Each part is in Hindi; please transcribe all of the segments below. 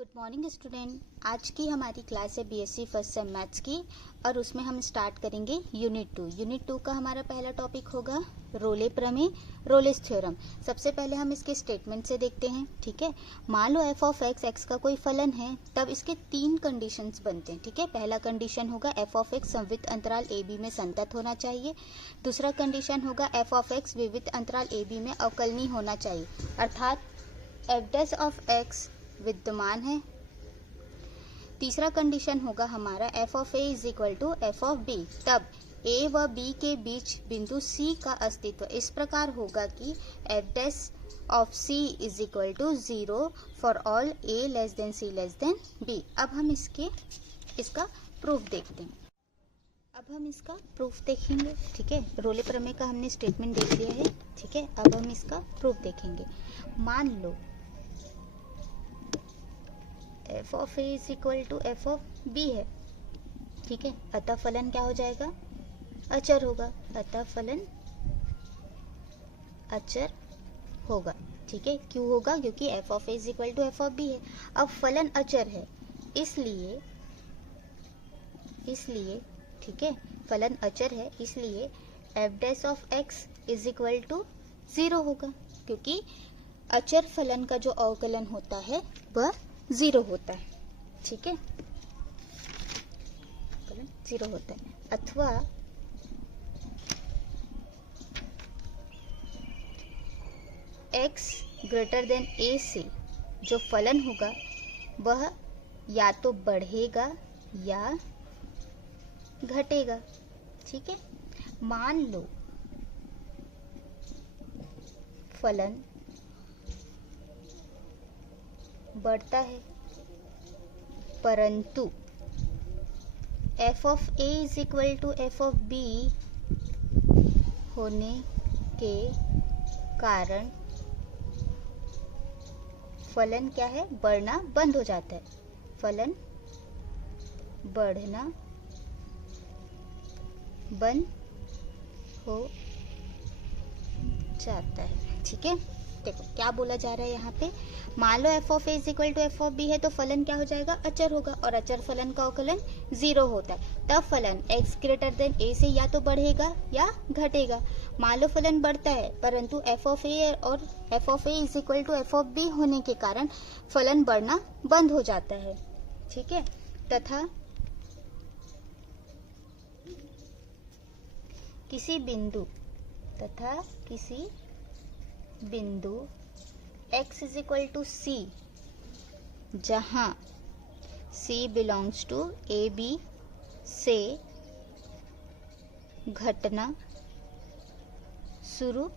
Good morning student. आज की हमारी क्लास है बीएससी फर्स्ट सेम मैथ्स की और उसमें हम स्टार्ट करेंगे यूनिट टू का हमारा पहला टॉपिक होगा रोले प्रमेय, रोलेस थ्योरम। सबसे पहले हम इसके स्टेटमेंट से देखते हैं। ठीक है, मान लो एफ ऑफ एक्स एक्स का कोई फलन है, तब इसके तीन कंडीशंस बनते हैं। ठीक है, पहला कंडीशन होगा एफ ऑफ एक्स समवित अंतराल ए बी में संतत होना चाहिए। दूसरा कंडीशन होगा एफ ऑफ एक्स विविध अंतराल ए बी में अवकलनीय होना चाहिए, अर्थात एफ डैश ऑफ एक्स विद्यमान है। तीसरा कंडीशन होगा हमारा F of A is equal to F of B, तब ए व बी के बीच बिंदु सी का अस्तित्व इस प्रकार होगा कि F dash of C is equal to 0 for all A less than C less than B. अब हम इसका प्रूफ देखते हैं। ठीक है, रोले प्रमेय का हमने स्टेटमेंट देख लिया है। ठीक है, अब हम इसका प्रूफ देखेंगे। मान लो F of A is equal to F of B है। ठीक है, अतः फलन क्या हो जाएगा? अचर होगा। अतः फलन अचर होगा। ठीक है, क्यों होगा? क्योंकि F of A is equal to F of B है। अब फलन अचर है, इसलिए ठीक है, फलन अचर है इसलिए F dash of X is equal to 0 होगा, क्योंकि अचर फलन का जो अवकलन होता है वह 0 होता है। ठीक है, 0 होता है। अथवा x ग्रेटर देन a से जो फलन होगा वह या तो बढ़ेगा या घटेगा। ठीक है, मान लो फलन बढ़ता है, परंतु F of A is equal to F of B होने के कारण फलन क्या है? बढ़ना बंद हो जाता है। फलन बढ़ना बंद हो जाता है। ठीक है, देखो क्या बोला जा रहा है यहाँ पे। मान लो F of A is equal to F of B है, तो फलन क्या हो जाएगा? अचर होगा, और अचर फलन का अवकलन 0 होता है। तब फलन x ग्रेटर देन a से या तो बढ़ेगा या घटेगा। मान लो फलन बढ़ता है, परंतु एफ ऑफ ए और F of A is equal to F of B होने के कारण फलन बढ़ना बंद हो जाता है। ठीक है, तथा किसी बिंदु x is equal to C, जहां c belongs to A B से घटना शुरू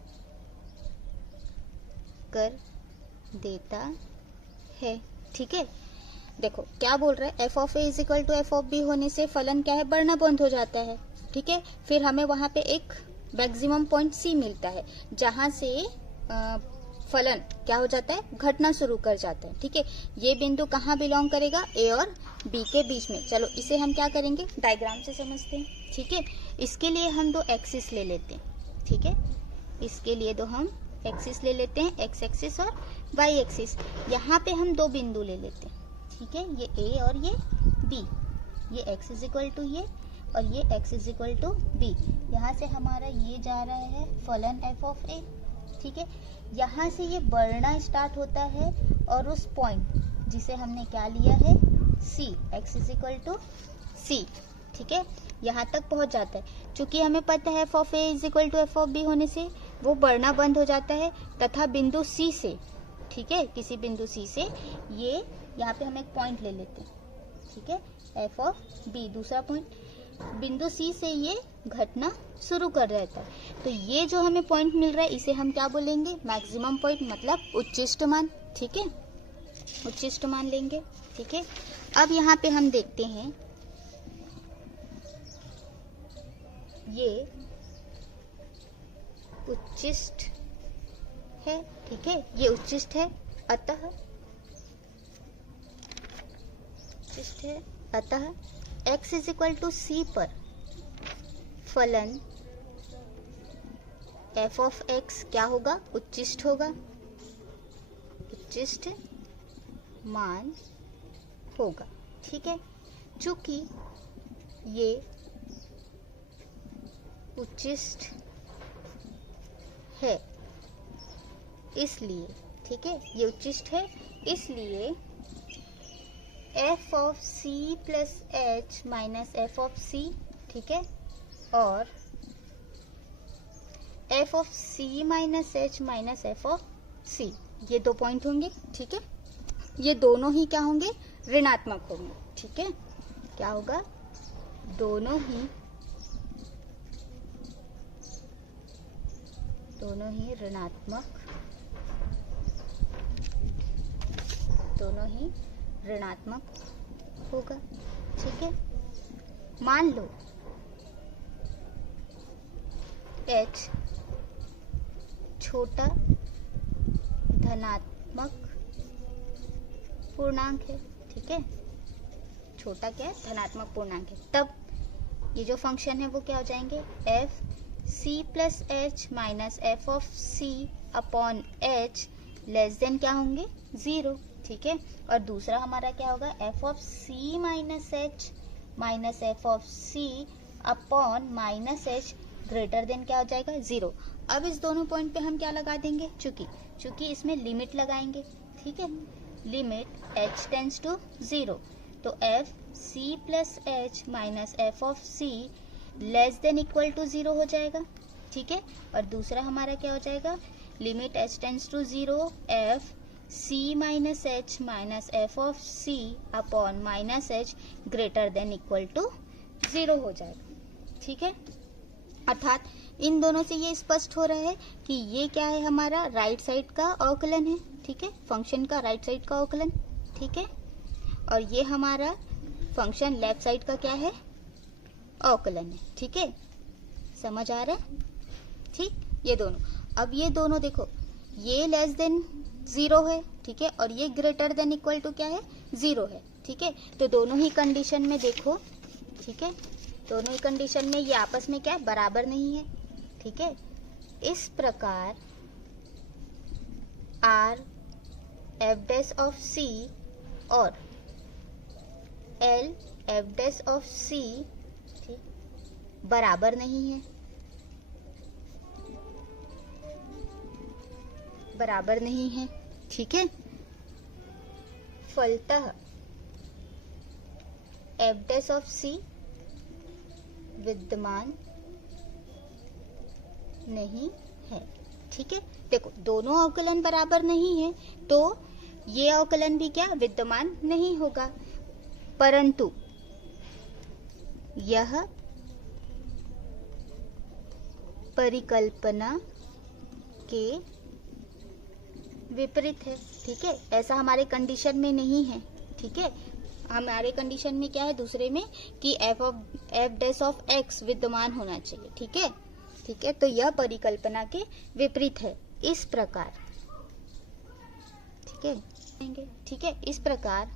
कर देता है। ठीक है, देखो क्या बोल रहा है, F of A is equal to F of B होने से फलन क्या है? बढ़ना बंद हो जाता है। ठीक है, फिर हमें वहां पे एक मैक्सिमम पॉइंट सी मिलता है, जहां से फलन क्या हो जाता है? घटना शुरू कर जाता है। ठीक है, ये बिंदु कहाँ बिलोंग करेगा? ए और बी के बीच में। चलो इसे हम क्या करेंगे? डायग्राम से समझते हैं। ठीक है, इसके लिए हम दो एक्सिस ले लेते हैं। ठीक है, इसके लिए दो हम एक्सिस ले लेते हैं, एक्स एक्सिस और वाई एक्सिस। यहाँ पे हम दो बिंदु ले लेते हैं। ठीक है, ये ए और ये बी। ये एक्स इज इक्वल टू ये और ये X is equal to B. यहाँ से हमारा ये जा रहा है फलन एफ ऑफ ए। ठीक है, यहाँ से ये बढ़ना स्टार्ट होता है और उस पॉइंट जिसे हमने क्या लिया है? सी, एक्स इज इक्वल टू सी। ठीक है, यहाँ तक पहुँच जाता है। चूंकि हमें पता है F of A is equal to F of B होने से वो बढ़ना बंद हो जाता है, तथा बिंदु सी से, ठीक है, किसी बिंदु सी से ये यहाँ पे हम एक पॉइंट ले लेते हैं। ठीक है, एफ ऑफ बी दूसरा पॉइंट, बिंदु सी से ये घटना शुरू कर देता है। तो ये जो हमें पॉइंट मिल रहा है इसे हम क्या बोलेंगे? मैक्सिमम पॉइंट, मतलब उच्चिष्ट मान। ठीक है, उच्चिष्ट मान लेंगे। ठीक है, अब यहाँ पे हम देखते हैं ये उच्चिष्ट है। ठीक है, ये उच्चिष्ट है, अतः x इज इक्वल टू सी पर फलन f ऑफ x क्या होगा? उच्चिष्ट होगा। उच्चिष्ट मान होगा। ठीक है, चूंकि ये उच्चिष्ट है इसलिए, ठीक है, ये उच्चिष्ट है इसलिए F of C plus H minus F of C, ठीक है, और F of C minus H minus F of C, ये 2 पॉइंट होंगे। ठीक है, ये दोनों ही क्या होंगे, ऋणात्मक होंगे। ठीक है, क्या होगा, दोनों ही ऋणात्मक होगा। ठीक है, मान लो h छोटा धनात्मक पूर्णांक है। ठीक है, छोटा क्या है, धनात्मक पूर्णांक है, तब ये जो फंक्शन है वो क्या हो जाएंगे, F C plus H minus F of C upon H less than क्या होंगे, 0। ठीक है, और दूसरा हमारा क्या होगा, F of C minus H minus F of C upon minus H greater than क्या हो जाएगा, 0। अब इस दोनों पॉइंट पे हम क्या लगा देंगे, चूंकि इसमें लिमिट लगाएंगे। ठीक है, लिमिट h टेंड्स टू 0, तो F C plus H minus F of C less than equal to 0 हो जाएगा। ठीक है, और दूसरा हमारा क्या हो जाएगा, limit h tends to 0 F C minus H minus F of C upon minus H greater than equal to 0 हो जाएगा। ठीक है, अर्थात इन दोनों से ये स्पष्ट हो रहा है कि ये क्या है, हमारा राइट साइड का अवकलन है। ठीक है, फंक्शन का राइट साइड का अवकलन। ठीक है, और ये हमारा फंक्शन लेफ्ट साइड का क्या है, अवकलन है। ठीक है, समझ आ रहा है। ठीक, ये दोनों, अब ये दोनों देखो, ये लेस देन 0 है। ठीक है, और ये ग्रेटर देन इक्वल टू क्या है, 0 है। ठीक है, तो दोनों ही कंडीशन में देखो, ठीक है, दोनों ही कंडीशन में ये आपस में क्या है, बराबर नहीं है। ठीक है, इस प्रकार R F dash of C और L F dash of C ठीक बराबर नहीं है, बराबर नहीं है। ठीक है, फलतः एफ डैश ऑफ C विद्यमान नहीं है। ठीक है, देखो दोनों अवकलन बराबर नहीं है तो ये अवकलन भी क्या विद्यमान नहीं होगा, परंतु यह परिकल्पना के विपरीत है। ठीक है, ऐसा हमारे कंडीशन में नहीं है। ठीक है, हमारे कंडीशन में क्या है, दूसरे में कि एफ डैश ऑफ एक्स विद्यमान होना चाहिए। ठीक है, ठीक है, तो यह परिकल्पना के विपरीत है। इस प्रकार, ठीक है, ठीक है, इस प्रकार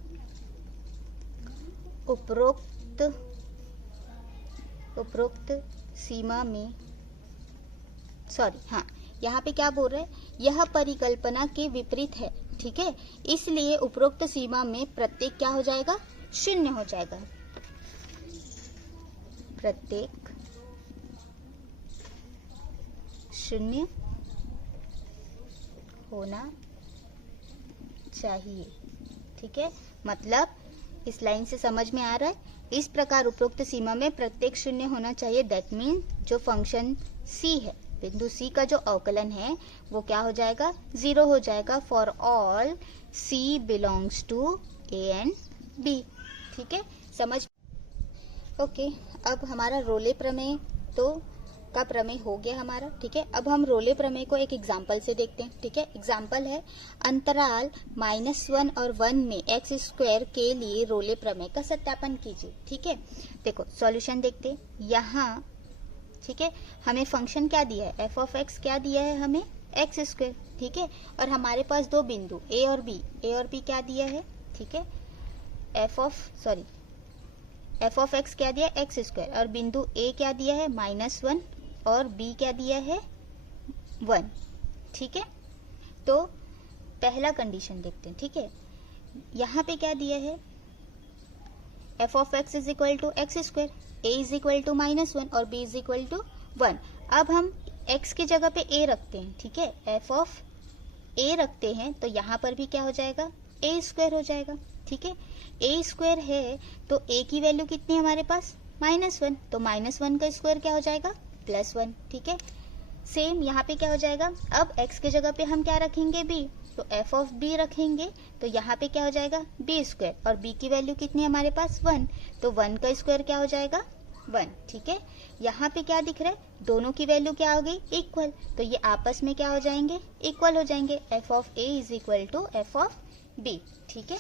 उपरोक्त सीमा में, यहाँ पे क्या बोल रहे हैं, यह परिकल्पना के विपरीत है। ठीक है, इसलिए उपरोक्त सीमा में प्रत्येक क्या हो जाएगा, 0 हो जाएगा। प्रत्येक 0 होना चाहिए। ठीक है, मतलब इस लाइन से समझ में आ रहा है, इस प्रकार उपरोक्त सीमा में प्रत्येक 0 होना चाहिए। दैट मीन जो फंक्शन c है, बिंदु C का जो अवकलन है वो क्या हो जाएगा, 0 हो जाएगा for all C belongs to A and B। ठीक है, समझ। ओके, अब हमारा रोले प्रमेय तो का प्रमेय हो गया हमारा। ठीक है, अब हम रोले प्रमेय को एक एग्जाम्पल से देखते हैं। ठीक है, एग्जाम्पल है अंतराल -1 और 1 में एक्स स्क्वायर के लिए रोले प्रमेय का सत्यापन कीजिए। ठीक है, देखो सॉल्यूशन देखते हैं यहाँ। ठीक है, हमें फंक्शन क्या दिया है, एफ ऑफ एक्स क्या दिया है हमें, एक्स स्क्वायर। ठीक है, और हमारे पास दो बिंदु ए और बी क्या दिया है। ठीक है, एफ ऑफ एक्स क्या दिया, एक्स स्क्वायर, और बिंदु ए क्या दिया है -1 और बी क्या दिया है 1। ठीक है, तो पहला कंडीशन देखते हैं। ठीक है, यहाँ पे क्या दिया है, F of X is equal to X square, A is equal to -1 और बी इज इक्वल टू 1। अब हम x की जगह पे a रखते हैं, ठीक है, एफ ऑफ a रखते हैं तो यहाँ पर भी क्या हो जाएगा, a स्क्वायर हो जाएगा, ठीक है। a स्क्वायर है तो a की वैल्यू कितनी है हमारे पास, -1, तो -1 का स्क्वायर क्या हो जाएगा, +1, ठीक है। सेम यहाँ पे क्या हो जाएगा, अब x की जगह पे हम क्या रखेंगे, b, तो एफ ऑफ b रखेंगे तो यहाँ पे क्या हो जाएगा, b स्क्वायर, और b की वैल्यू कितनी है हमारे पास, 1, तो 1 का स्क्वायर क्या हो जाएगा, 1, ठीक है। यहाँ पे क्या दिख रहा है, दोनों की वैल्यू क्या हो गई, इक्वल, तो ये आपस में क्या हो जाएंगे, इक्वल हो जाएंगे, F of a is equal to F of b, ठीक है,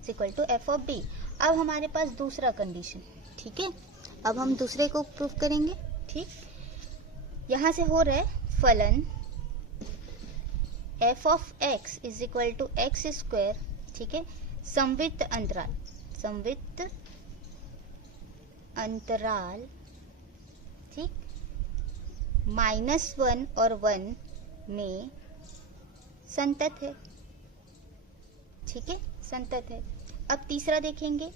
is equal to F of b। अब हमारे पास दूसरा कंडीशन, ठीक है, अब हम दूसरे को प्रूफ करेंगे, ठीक। यहाँ से हो रहा है फलन F of X is equal to X square, ठीक है, समवित अंतराल, समवित अंतराल, ठीक, -1 और 1 में संतत है, ठीक है, संतत है। अब तीसरा देखेंगे,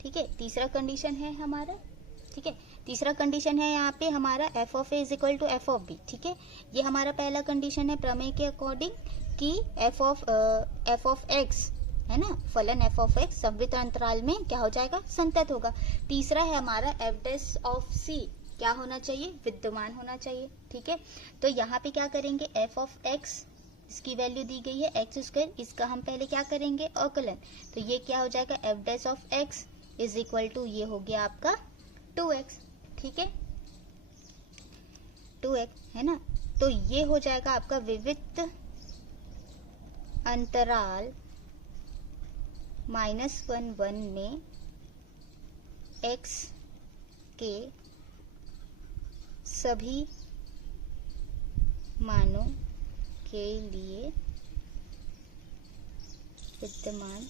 ठीक है, तीसरा कंडीशन है हमारा, ठीक है, तीसरा कंडीशन है यहाँ पे हमारा F of A is equal to F of B, ठीक है। ये हमारा पहला कंडीशन है प्रमेय के अकॉर्डिंग कि एफ ऑफ एक्स है ना, फलन एफ ऑफ एक्स समवित अंतराल में क्या हो जाएगा, संतत होगा। तीसरा है हमारा एफ डैश ऑफ सी क्या होना चाहिए, विद्यमान होना चाहिए, ठीक है। तो यहाँ पे क्या करेंगे, एफ ऑफ एक्स, इसकी वैल्यू दी गई है एक्स स्क्वायर, इसका हम पहले क्या करेंगे, अवकलन, तो ये क्या हो जाएगा, F dash of X is equal to, ये हो गया आपका 2x, ठीक है, 2x है ना, तो ये हो जाएगा आपका विविक्त अंतराल -1 1 में x के सभी मानों के लिए विद्यमान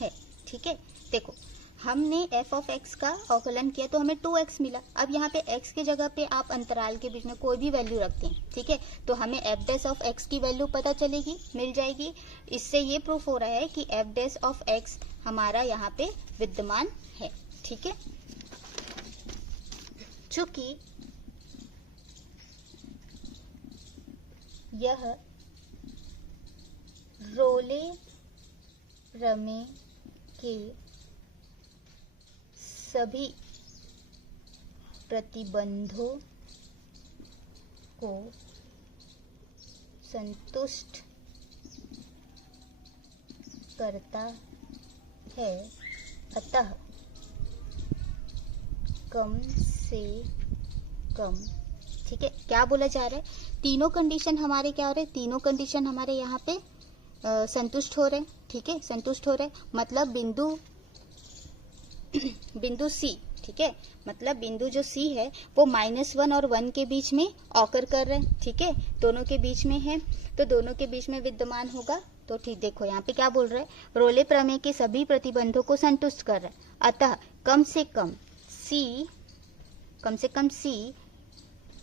है, ठीक है। देखो हमने एफ ऑफ एक्स का अवकलन किया तो हमें 2x मिला। अब यहाँ पे x की जगह पे आप अंतराल के बीच में कोई भी वैल्यू रखते हैं, ठीक है, तो हमें एफ डैश ऑफ x की वैल्यू पता चलेगी, मिल जाएगी। इससे ये प्रूफ हो रहा है कि एफ डैश ऑफ x हमारा यहाँ पे विद्यमान है, ठीक है। चूंकि यह रोले प्रमेय के सभी प्रतिबंधों को संतुष्ट करता है, अतः कम से कम, ठीक है, क्या बोला जा रहा है, तीनों कंडीशन हमारे क्या हो रहे हैं, तीनों कंडीशन हमारे यहाँ पे संतुष्ट हो रहे हैं, ठीक है, संतुष्ट हो रहे हैं, मतलब बिंदु सी, ठीक है, मतलब बिंदु जो सी है वो -1 और 1 के बीच में ऑकर कर रहे हैं, ठीक है, दोनों के बीच में है, तो दोनों के बीच में विद्यमान होगा। तो ठीक देखो यहाँ पे क्या बोल रहे हैं, रोले प्रमेय के सभी प्रतिबंधों को संतुष्ट कर रहे हैं, अतः कम से कम सी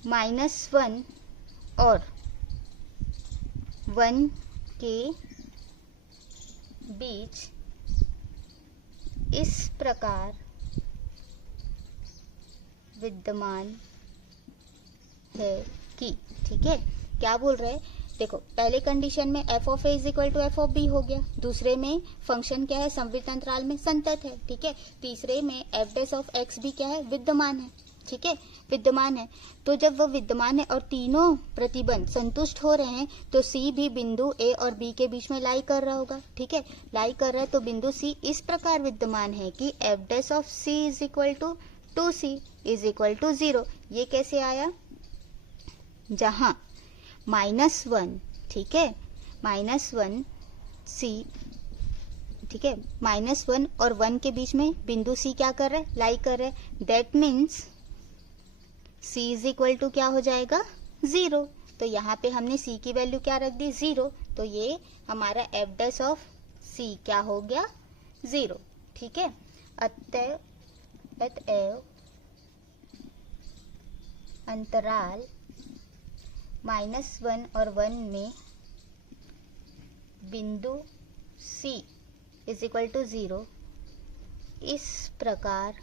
-1 और 1 के बीच इस प्रकार विद्यमान है कि, ठीक है, क्या बोल रहे हैं, देखो पहले कंडीशन में F of A is equal to F of B हो गया, दूसरे में फंक्शन क्या है, समवित अंतराल में संतत है, ठीक है, तीसरे में एफ डैश ऑफ एक्स भी क्या है, विद्यमान है, ठीक है, विद्यमान है। तो जब वो विद्यमान है और तीनों प्रतिबंध संतुष्ट हो रहे हैं तो सी भी बिंदु ए और बी के बीच में लाई कर रहा होगा, ठीक है, लाई कर रहा है, तो बिंदु सी इस प्रकार विद्यमान है कि F dash of C is equal to 2c is equal to 0। ये कैसे आया, जहां -1, ठीक है, -1 सी, ठीक है, -1 और 1 के बीच में बिंदु सी क्या कर रहा है, लाई कर रहा है, that means c is equal to क्या हो जाएगा, 0। तो यहाँ पे हमने c की वैल्यू क्या रख दी, 0, तो ये हमारा एफ डैश ऑफ c क्या हो गया, 0, ठीक है। अतएव अंतराल -1 और 1 में बिंदु c इज इक्वल टू 0 इस प्रकार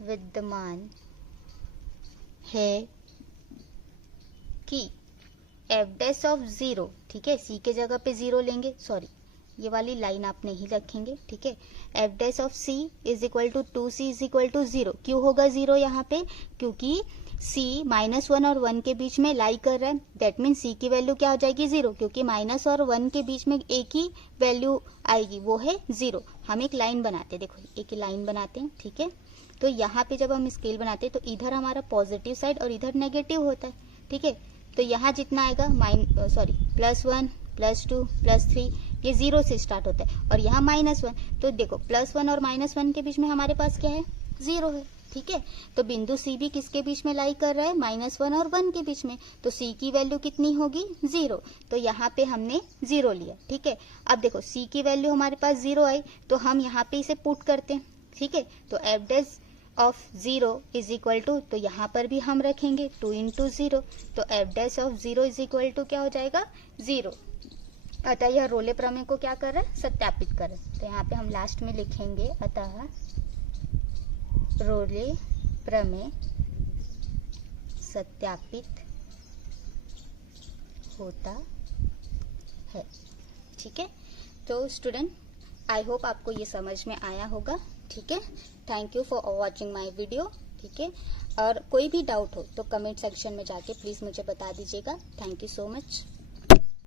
विद्यमान है कि एफ डैश ऑफ 0, ठीक है, सी के जगह पे 0 लेंगे, सॉरी ये वाली लाइन आप नहीं रखेंगे, ठीक है। F dash of C is equal to 2c is equal to 0। क्यों होगा 0 यहाँ पे? क्योंकि c -1 और 1 के बीच में लाई कर रहा है, दैट मीन c की वैल्यू क्या हो जाएगी 0, क्योंकि माइनस और 1 के बीच में एक ही वैल्यू आएगी, वो है 0। हम एक लाइन बनाते हैं, देखो एक लाइन बनाते हैं, ठीक है। तो यहाँ पे जब हम स्केल बनाते हैं तो इधर हमारा पॉजिटिव साइड और इधर नेगेटिव होता है, ठीक है। तो यहाँ जितना आएगा +1 +2 +3 ये 0 से स्टार्ट होता है, और यहाँ -1, तो देखो +1 और -1 के बीच में हमारे पास क्या है? 0 है, ठीक है। तो बिंदु सी भी किसके बीच में लाई कर रहा है? -1 और 1 के बीच में, तो सी की वैल्यू कितनी होगी? 0। तो यहाँ पे हमने 0 लिया, ठीक है। अब देखो सी की वैल्यू हमारे पास 0 आई, तो हम यहाँ पे इसे पुट करते हैं, ठीक है। तो F dash of 0 is equal to, तो यहाँ पर भी हम रखेंगे 2 × 0, तो F dash of 0 is equal to क्या हो जाएगा? 0। अतः यह रोले प्रमेय को क्या कर रहा है? सत्यापित कर रहा है। तो यहाँ पे हम लास्ट में लिखेंगे, अतः रोले प्रमेय सत्यापित होता है, ठीक है। तो स्टूडेंट, आई होप आपको ये समझ में आया होगा, ठीक है। Thank you for watching my video, ठीक है। और कोई भी डाउट हो तो कमेंट सेक्शन में जाके प्लीज़ मुझे बता दीजिएगा। Thank you so much.